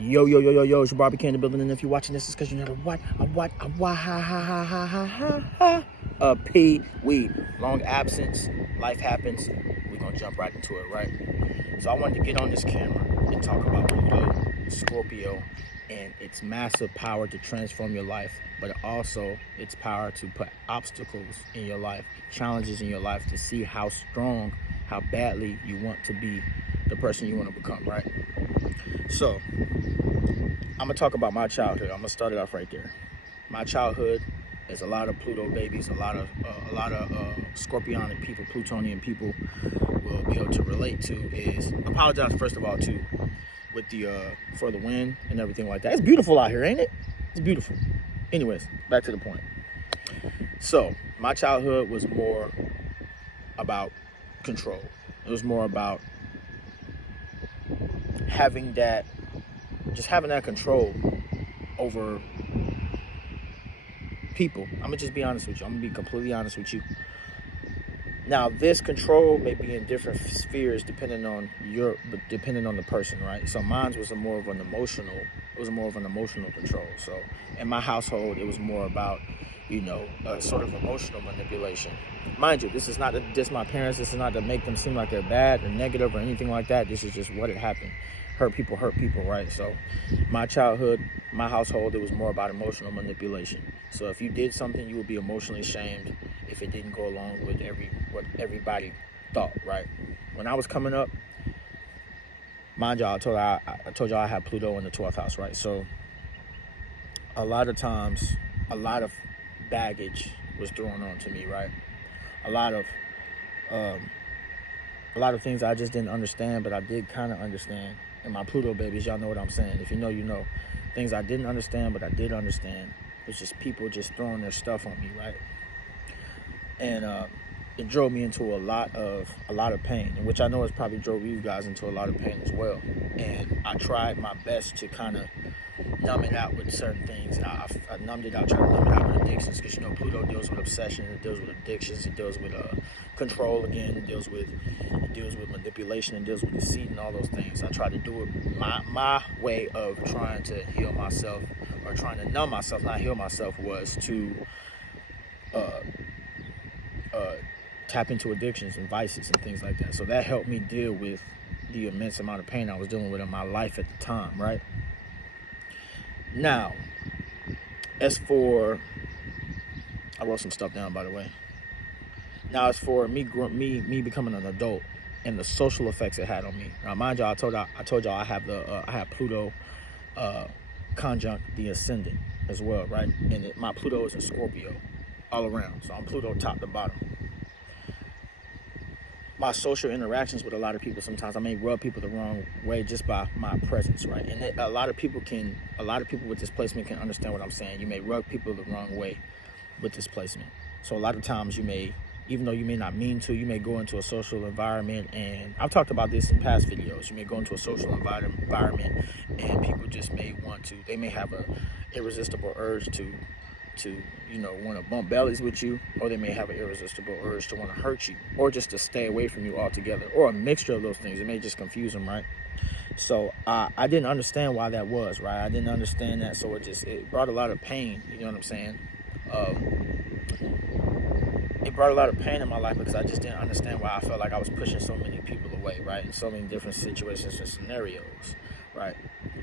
Yo, yo, yo, yo, yo, it's your Barbie in the building, and if you're watching this, it's because you know the P-weed. Long absence, life happens, we're going to jump right into it, right? So I wanted to get on this camera and talk about Pluto, Scorpio, and its massive power to transform your life, but also its power to put obstacles in your life, challenges in your life, to see how strong, how badly you want to be the person you want to become, right? So I'm gonna talk about my childhood. I'm gonna start it off right there. My childhood is a lot of Pluto babies, a lot of Scorpionic people, Plutonian people will be able to relate to. Is apologize first of all too with the for the wind and everything like that. It's beautiful out here, ain't it? It's beautiful. Anyways, back to the point. So my childhood was more about control. It was more about having that control over people. I'm gonna just be honest with you. I'm gonna be completely honest with you. Now, this control may be in different spheres depending on the person, right? So mine was more of an emotional control. So in my household, it was more about, sort of emotional manipulation. Mind you, this is not to diss my parents. This is not to make them seem like they're bad or negative or anything like that. This is just what had happened. Hurt people, right? So my childhood, my household, it was more about emotional manipulation. So if you did something, you would be emotionally shamed if it didn't go along with what everybody thought, right? When I was coming up, mind y'all, I told y'all I had Pluto in the 12th house, right? So a lot of times, a lot of baggage was thrown on to me, right? A lot of things I just didn't understand, but I did kind of understand. And my Pluto babies, y'all know what I'm saying. If you know, you know. Things I didn't understand, but I did understand. It's just people just throwing their stuff on me, right? And it drove me into a lot of pain, which I know has probably drove you guys into a lot of pain as well. And I tried my best to kind of numb it out with certain things. I numbed it out, tried to numb it out with addictions, because Pluto deals with obsession, it deals with addictions, it deals with control again, it deals with manipulation, it deals with deceit and all those things. I tried to do it my way of trying to heal myself, or trying to numb myself, not heal myself, was to tap into addictions and vices and things like that. So that helped me deal with the immense amount of pain I was dealing with in my life at the time, right? Now, as for, I wrote some stuff down, by the way. Now, as for me becoming an adult and the social effects it had on me. Now, mind y'all, I told y'all I have Pluto conjunct the ascendant as well, right? And my Pluto is in Scorpio all around, so I'm Pluto top to bottom. My social interactions with a lot of people, sometimes I may rub people the wrong way just by my presence, right? And a lot of people with this placement can understand what I'm saying. You may rub people the wrong way with this placement. So a lot of times you may, even though you may not mean to, you may go into a social environment, and I've talked about this in past videos. You may go into a social environment and people just may they may have a irresistible urge to want to bump bellies with you, or they may have an irresistible urge to want to hurt you, or just to stay away from you altogether, or a mixture of those things. It may just confuse them, right? So I didn't understand why that was, right? I didn't understand that, so it brought a lot of pain, you know what I'm saying? It brought a lot of pain in my life because I just didn't understand why I felt like I was pushing so many people away, right? In so many different situations and scenarios, right?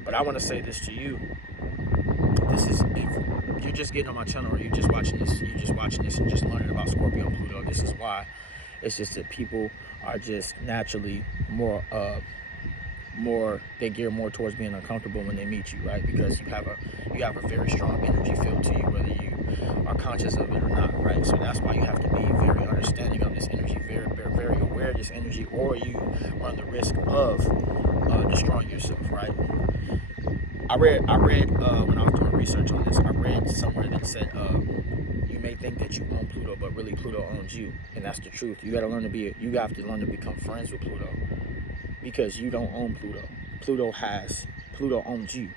But I want to say this to you. If you're just getting on my channel, or you're just watching this and just learning about Scorpio and Pluto, this is why. It's just that people are just naturally more they gear more towards being uncomfortable when they meet you, right? Because you have a very strong energy field to you, whether you are conscious of it or not, right? So that's why you have to be very understanding of this energy, very, very, very aware of this energy, or you run the risk of destroying yourself, right? I read when I was doing research on this, I read somewhere that said you may think that you own Pluto, but really Pluto owns you, and that's the truth. You have to learn to become friends with Pluto, because you don't own Pluto. Pluto owns you,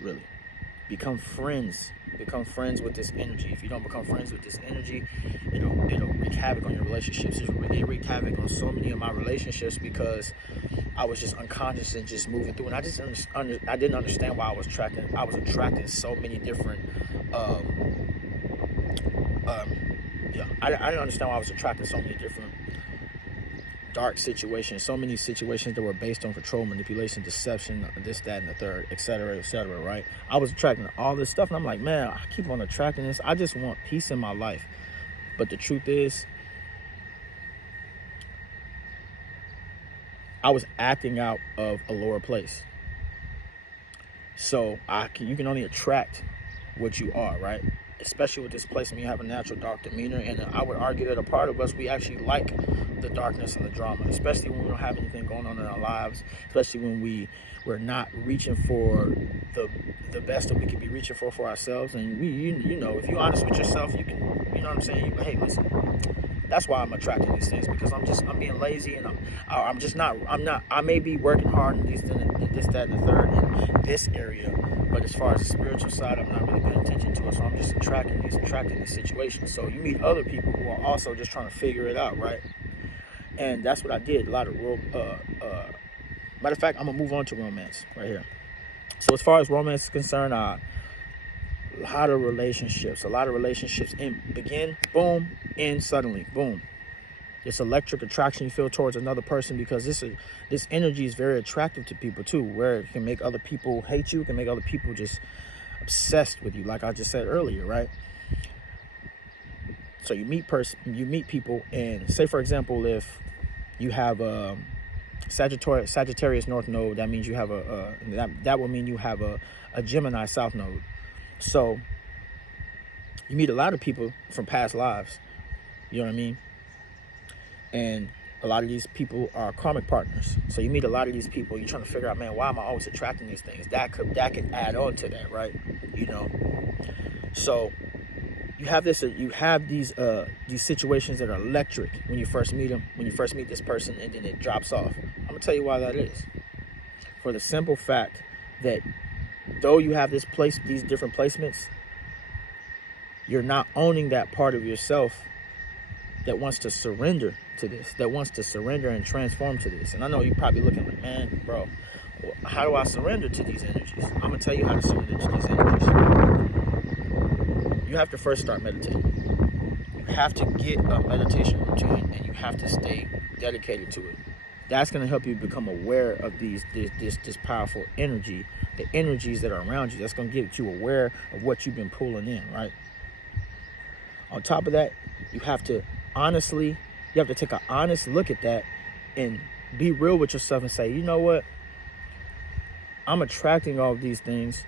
really. Become friends. Become friends with this energy. If you don't become friends with this energy, it'll wreak havoc on your relationships. It wreaked havoc on so many of my relationships because I was just unconscious and just moving through, and I just I didn't understand why I was attracting so many different I didn't understand why I was attracting so many different dark situations, so many situations that were based on control, manipulation, deception, this, that, and the third, etc., right? I was attracting all this stuff, and I'm like, man, I keep on attracting this. I just want peace in my life. But the truth is, I was acting out of a lower place. So you can only attract what you are, right? Especially with this placement, you have a natural dark demeanor, and I would argue that a part of us, we actually like the darkness and the drama, especially when we don't have anything going on in our lives, especially when we're not reaching for the best that we could be reaching for ourselves. And you know, if you're honest with yourself, you can, you know what I'm saying? Hey, listen, that's why I'm attracting these things, because I'm being lazy, and I may be working hard in this, that, and the third in this area, but as far as the spiritual side, I'm not really paying attention to it. So I'm just attracting these situations. So you meet other people who are also just trying to figure it out, right? And that's what I did. A lot of matter of fact, I'm gonna move on to romance right here. So as far as romance is concerned, a lot of relationships begin, boom, end suddenly, boom. This electric attraction you feel towards another person, because this energy is very attractive to people too, where it can make other people hate you, it can make other people just obsessed with you, like I just said earlier, right? So you meet people, and say for example, if you have a Sagittarius North Node, that means you have that will mean you have a Gemini South Node. So you meet a lot of people from past lives, you know what I mean? And a lot of these people are karmic partners. So you meet a lot of these people, you're trying to figure out, man, why am I always attracting these things? That could add on to that, right? You know. So you have these situations that are electric when you first meet them, when you first meet this person, and then it drops off. I'm gonna tell you why that is. For the simple fact that though you have these different placements, you're not owning that part of yourself that wants to surrender to this, that wants to surrender and transform to this. And I know you're probably looking like, man, bro, how do I surrender to these energies? I'm gonna tell you how to surrender to these energies. You have to first start meditating. You have to get a meditation routine, and you have to stay dedicated to it. That's going to help you become aware of this powerful energy, the energies that are around you. That's going to get you aware of what you've been pulling in, right? On top of that, you have to take an honest look at that and be real with yourself and say, you know what? I'm attracting all of these things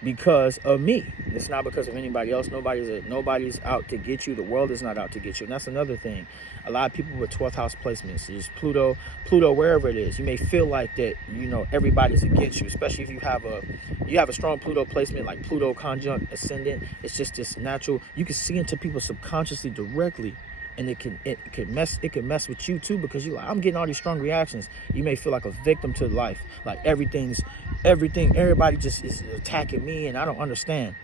because of me. It's not because of anybody else. Nobody's out to get you. The world is not out to get you. And that's another thing. A lot of people with 12th house placements, is Pluto, wherever it is, you may feel like that, you know, everybody's against you, especially if you have a strong Pluto placement, like Pluto conjunct ascendant. It's just this natural, you can see into people subconsciously directly, and it can mess with you too, because I'm getting all these strong reactions. You may feel like a victim to life, like everybody just is attacking me, and I don't understand.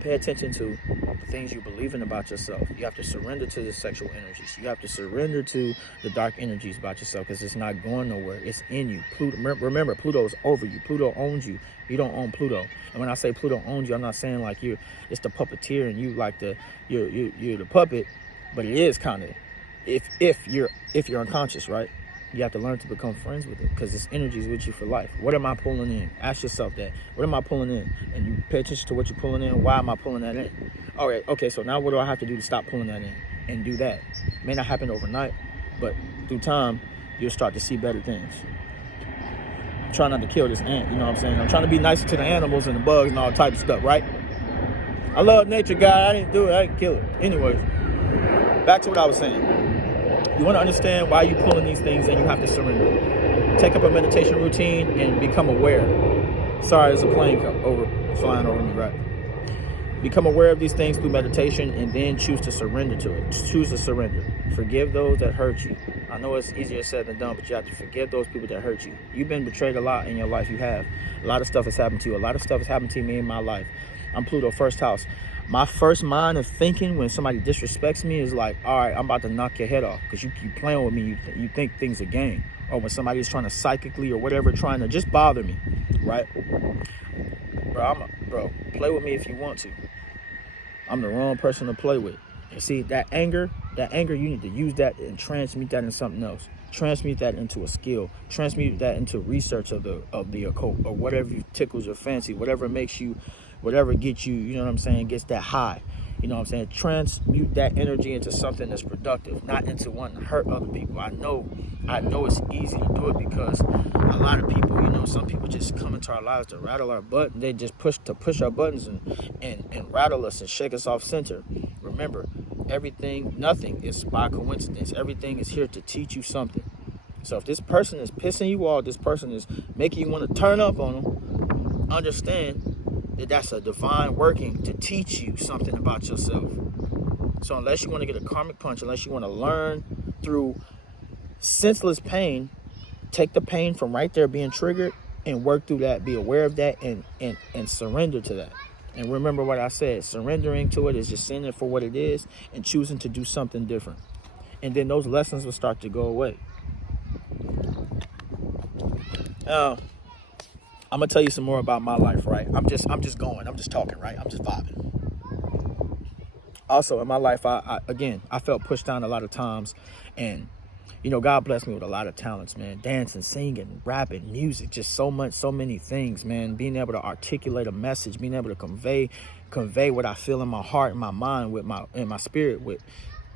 Pay attention to the things you believe in about yourself. You have to surrender to the sexual energies. You have to surrender to the dark energies about yourself, because it's not going nowhere. It's in you. Remember, Pluto is over you. Pluto owns you. You don't own Pluto. And when I say Pluto owns you, I'm not saying like it's the puppeteer and you like you're the puppet, but it is kind of, if you're unconscious, right? You have to learn to become friends with it, because this energy is with you for life. What am I pulling in? Ask yourself that. What am I pulling in? And you pay attention to what you're pulling in. Why am I pulling that in? All right, okay, so now what do I have to do to stop pulling that in and do that? It may not happen overnight, but through time, you'll start to see better things. I'm trying not to kill this ant, you know what I'm saying? I'm trying to be nicer to the animals and the bugs and all type of stuff, right? I love nature, guy. I didn't do it. I didn't kill it. Anyways, back to what I was saying. You want to understand why you're pulling these things, and you have to surrender. Take up a meditation routine and become aware. Sorry, there's a plane flying over me, right? Become aware of these things through meditation, and then choose to surrender to it. Choose to surrender. Forgive those that hurt you. I know it's easier said than done, but you have to forgive those people that hurt you. You've been betrayed a lot in your life. You have. A lot of stuff has happened to you. A lot of stuff has happened to me in my life. I'm Pluto first house. My first mind of thinking when somebody disrespects me is like, all right, I'm about to knock your head off because you keep playing with me. You think things are game. Or when somebody's trying to psychically or whatever, trying to just bother me, right? Bro, play with me if you want to. I'm the wrong person to play with. And see, that anger, you need to use that and transmute that into something else. Transmute that into a skill. Transmute that into research of the occult or whatever tickles your fancy, whatever makes you, whatever gets you, you know what I'm saying, gets that high. You know what I'm saying? Transmute that energy into something that's productive, not into wanting to hurt other people. I know it's easy to do it because a lot of people, you know, some people just come into our lives to rattle our butt. They just push our buttons and rattle us and shake us off center. Remember, nothing is by coincidence. Everything is here to teach you something. So if this person is pissing you off, this person is making you want to turn up on them, understand that that's a divine working to teach you something about yourself. So unless you want to get a karmic punch, unless you want to learn through senseless pain, take the pain from right there being triggered and work through that, be aware of that, and surrender to that. And remember what I said, surrendering to it is just seeing it for what it is and choosing to do something different. And then those lessons will start to go away. I'm gonna tell you some more about my life, right? I'm just talking, right? I'm just vibing. Also, in my life, I felt pushed down a lot of times, and you know, God blessed me with a lot of talents, man. Dancing, singing, rapping, music, just so many things, man. Being able to articulate a message, being able to convey what I feel in my heart and my mind in my spirit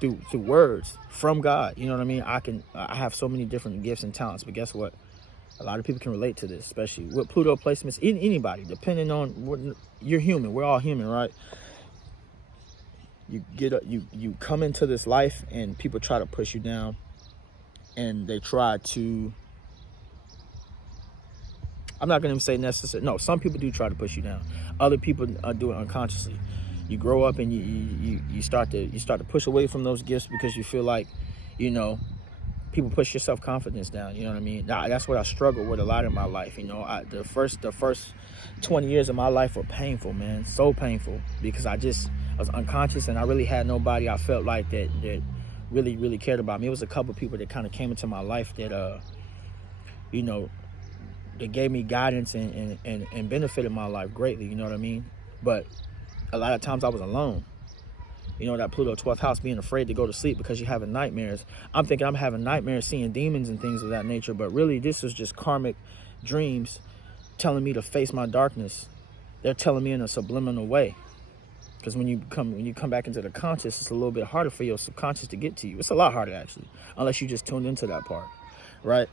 through words from God. You know what I mean? I have so many different gifts and talents, but guess what? A lot of people can relate to this, especially with Pluto placements. Anybody, depending on what you're human. We're all human, right? You come into this life and people try to push you down, and they try to. I'm not going to say necessary. No, some people do try to push you down. Other people do it unconsciously. You grow up and you start to push away from those gifts because you feel like, you know, people push your self-confidence down. You know what I mean? That's what I struggled with a lot in my life. You know, the first 20 years of my life were painful, man. So painful because I was unconscious and I really had nobody I felt like that really cared about me. It was a couple of people that kind of came into my life that, you know, they gave me guidance and benefited my life greatly. You know what I mean? But a lot of times I was alone. You know, that Pluto 12th house, being afraid to go to sleep because you're having nightmares. I'm thinking I'm having nightmares, seeing demons and things of that nature. But really, this is just karmic dreams telling me to face my darkness. They're telling me in a subliminal way. Because when you come back into the conscious, it's a little bit harder for your subconscious to get to you. It's a lot harder, actually, unless you just tuned into that part, right?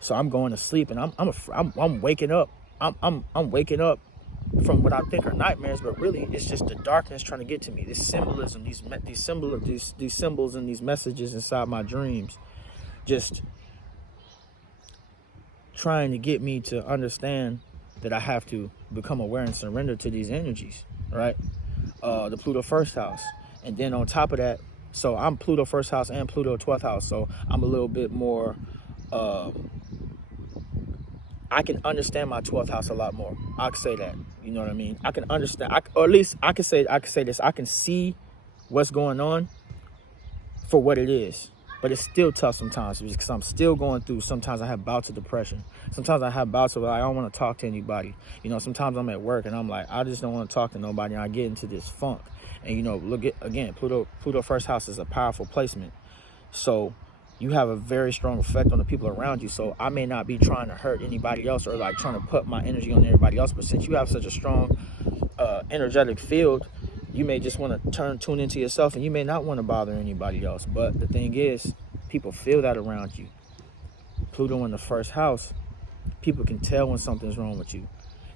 So I'm going to sleep, and I'm waking up. I'm waking up from what I think are nightmares, but really it's just the darkness trying to get to me. This symbolism, these symbols and these messages inside my dreams, just trying to get me to understand that I have to become aware and surrender to these energies, right? The Pluto first house, and then on top of that, so I'm Pluto first house and Pluto 12th house, so I'm a little bit more. I can understand my 12th house a lot more. I can say that. You know what I mean? I can understand, or at least I can say this. I can see what's going on for what it is. But it's still tough sometimes because I'm still going through. Sometimes I have bouts of depression. Sometimes I have bouts of I don't want to talk to anybody. You know, sometimes I'm at work and I'm like, I just don't want to talk to nobody. And I get into this funk. And, you know, look at, again, Pluto first house is a powerful placement. So you have a very strong effect on the people around you. So I may not be trying to hurt anybody else or like trying to put my energy on everybody else. But since you have such a strong energetic field, you may just want to tune into yourself, and you may not want to bother anybody else. But the thing is, people feel that around you. Pluto in the first house, people can tell when something's wrong with you.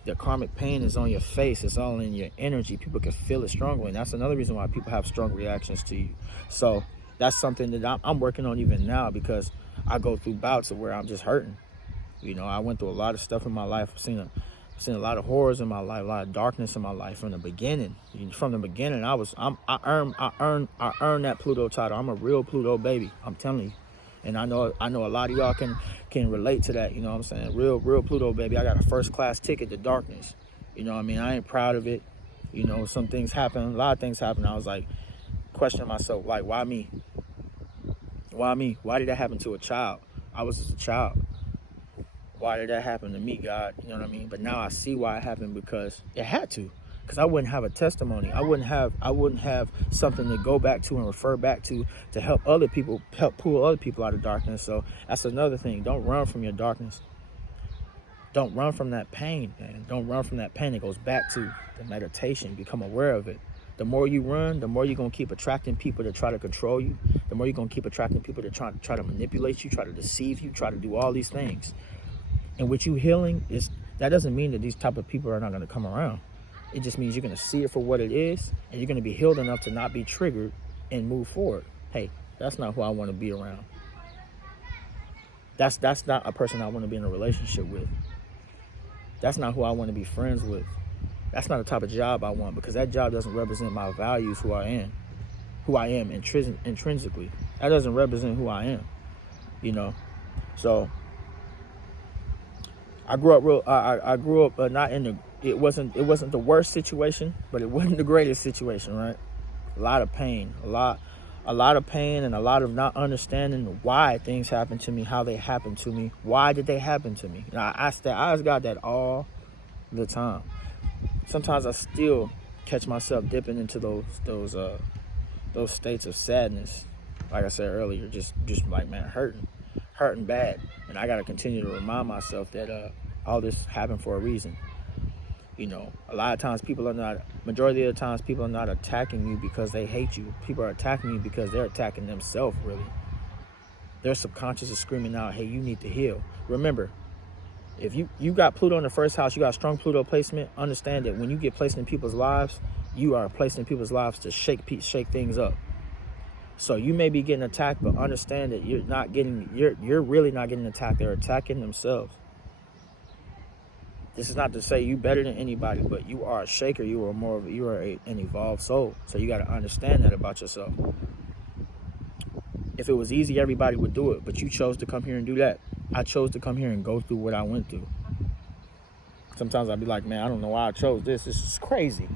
The karmic pain is on your face. It's all in your energy. People can feel it strongly, and that's another reason why people have strong reactions to you. So that's something that I'm working on even now, because I go through bouts of where I'm just hurting. You know, I went through a lot of stuff in my life. I've seen a lot of horrors in my life, a lot of darkness in my life from the beginning. From the beginning, I earned that Pluto title. I'm a real Pluto baby. I'm telling you. And I know a lot of y'all can relate to that. You know what I'm saying? Real Pluto, baby. I got a first class ticket to darkness. You know what I mean? I ain't proud of it. You know, some things happen, a lot of things happen. I was like questioning myself, like, why me? Why me? Why did that happen to a child? I was just a child. Why did that happen to me, God? You know what I mean? But now I see why it happened, because it had to. Because I wouldn't have a testimony. I wouldn't have something to go back to and refer back to help other people, help pull other people out of darkness. So that's another thing. Don't run from your darkness. Don't run from that pain, man. Don't run from that pain. It goes back to the meditation. Become aware of it. The more you run, the more you're going to keep attracting people to try to control you. The more you're going to keep attracting people to try to manipulate you, try to deceive you, try to do all these things. And with you healing, that doesn't mean that these type of people are not going to come around. It just means you're going to see it for what it is, and you're going to be healed enough to not be triggered and move forward. Hey, that's not who I want to be around. That's not a person I want to be in a relationship with. That's not who I want to be friends with. That's not the type of job I want, because that job doesn't represent my values, who I am intrinsically. That doesn't represent who I am, you know. So I grew up I grew up not in the. It wasn't the worst situation, but it wasn't the greatest situation, right? A lot of pain, a lot of pain, and a lot of not understanding why things happen to me, how they happen to me, why did they happen to me. And I ask God that all the time. Sometimes I still catch myself dipping into those states of sadness. Like I said earlier, just like, man, hurting bad. And I got to continue to remind myself that all this happened for a reason. You know, a lot of times majority of the times people are not attacking you because they hate you. People are attacking you because they're attacking themselves, really. Their subconscious is screaming out, hey, you need to heal. Remember, if you got Pluto in the first house, you got strong Pluto placement, understand that when you get placed in people's lives, you are placed in people's lives to shake things up. So you may be getting attacked, but understand that you're really not getting attacked. They're attacking themselves. This is not to say you better than anybody, but you are a shaker. You are an evolved soul. So you got to understand that about yourself. If it was easy, everybody would do it, but you chose to come here and do that. I chose to come here and go through what I went through. Sometimes I'd be like, man, I don't know why I chose this. This is crazy.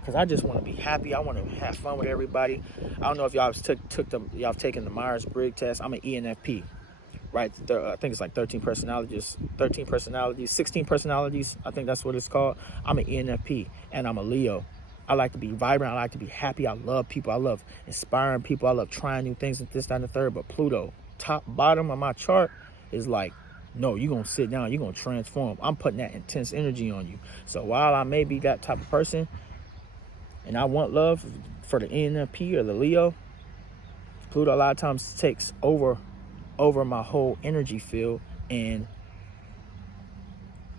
Because I just want to be happy. I want to have fun with everybody. I don't know if y'all have taken the Myers-Briggs test. I'm an ENFP, right? I think it's like 13 personalities, 16 personalities. I think that's what it's called. I'm an ENFP, and I'm a Leo. I like to be vibrant. I like to be happy. I love people. I love inspiring people. I love trying new things and this, that, and the third. But Pluto, bottom of my chart, is like, no, you're going to sit down. You're going to transform. I'm putting that intense energy on you. So while I may be that type of person, and I want love for the ENFP or the Leo, Pluto a lot of times takes over my whole energy field, and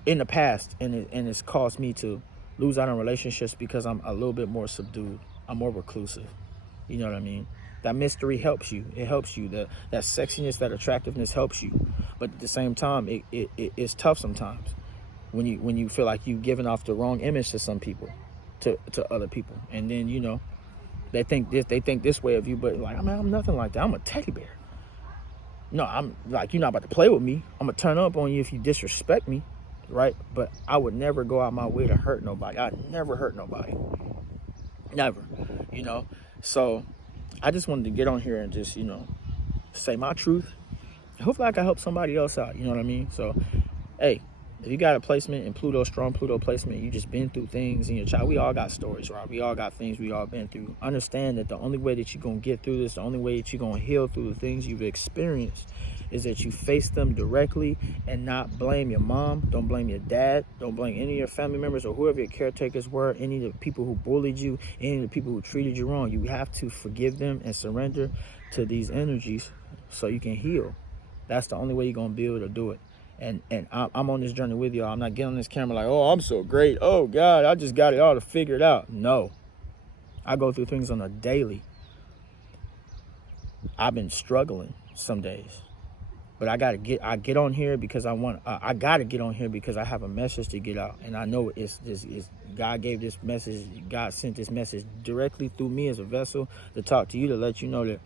in the past, and it's caused me to lose out on relationships because I'm a little bit more subdued. I'm more reclusive. You know what I mean? That mystery helps you. It helps you. That sexiness, that attractiveness helps you. But at the same time, it's tough sometimes when you feel like you've given off the wrong image to some people, to other people, and then they think this way of you, but like, I mean, I'm nothing like that. I'm a teddy bear. No, I'm like, you're not about to play with me. I'm gonna turn up on you if you disrespect me, right? But I would never go out my way to hurt nobody. I'd never hurt nobody. Never, So I just wanted to get on here and just, say my truth. Hopefully I can help somebody else out, you know what I mean? So, hey, if you got a placement in Pluto, strong Pluto placement, you just been through things in your child. We all got stories, right? We all got things we all been through. Understand that the only way that you're going to get through this, the only way that you're going to heal through the things you've experienced is that you face them directly and not blame your mom. Don't blame your dad. Don't blame any of your family members or whoever your caretakers were, any of the people who bullied you, any of the people who treated you wrong. You have to forgive them and surrender to these energies so you can heal. That's the only way you're going to be able to do it. And I'm on this journey with y'all. I'm not getting on this camera like, oh, I'm so great. Oh, God, I just got it all to figure it out. No. I go through things on a daily. I've been struggling some days. But I get on here because I got to get on here because I have a message to get out. And I know it's God gave this message. God sent this message directly through me as a vessel to talk to you, to let you know that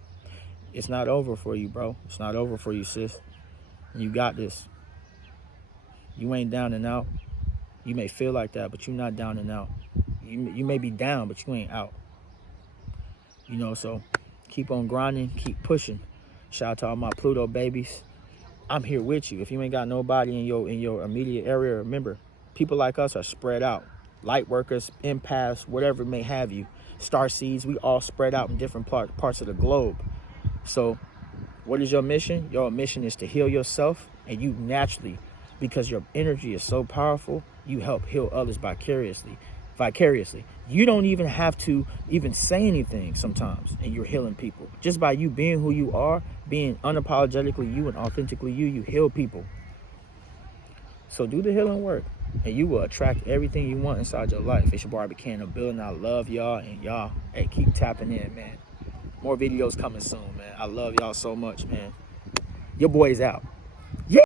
It's not over for you, bro. It's not over for you, sis. You got this. You ain't down and out. You may feel like that, but you're not down and out. You may be down, but you ain't out. You know, so keep on grinding, keep pushing. Shout out to all my Pluto babies. I'm here with you. If you ain't got nobody in your immediate area, remember, people like us are spread out. Light workers, empaths, whatever may have you. Star seeds, we all spread out in different parts of the globe. So what is your mission? Your mission is to heal yourself, and you naturally, because your energy is so powerful, you help heal others vicariously. You don't even have to even say anything sometimes, and you're healing people. Just by you being who you are, being unapologetically you and authentically you heal people. So do the healing work, and you will attract everything you want inside your life. It's your boy Ken in the building. I love y'all, and y'all, hey, keep tapping in, man. More videos coming soon, man. I love y'all so much, man. Your boy's out. Yeah.